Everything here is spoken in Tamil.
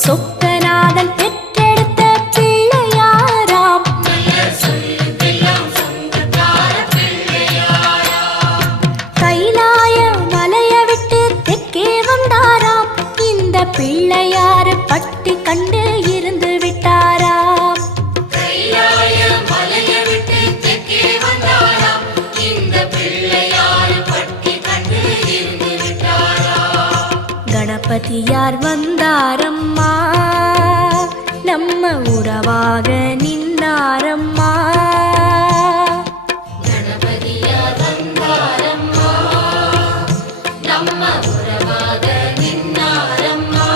சொக்கநாதன் பெற்றெடுத்த பிள்ளையாராம். கைலாய மலைய விட்டு தெற்கே வந்தாராம். இந்த பிள்ளையாரு பட்டி கண்டு இருந்து விட்டாராம். கணபதியார் வந்தாரம்மா, நம்ம உறவாக நின்னாரம்மா. கணபதியார் வந்தாரம்மா, நம்ம உறவாக நின்னாரம்மா.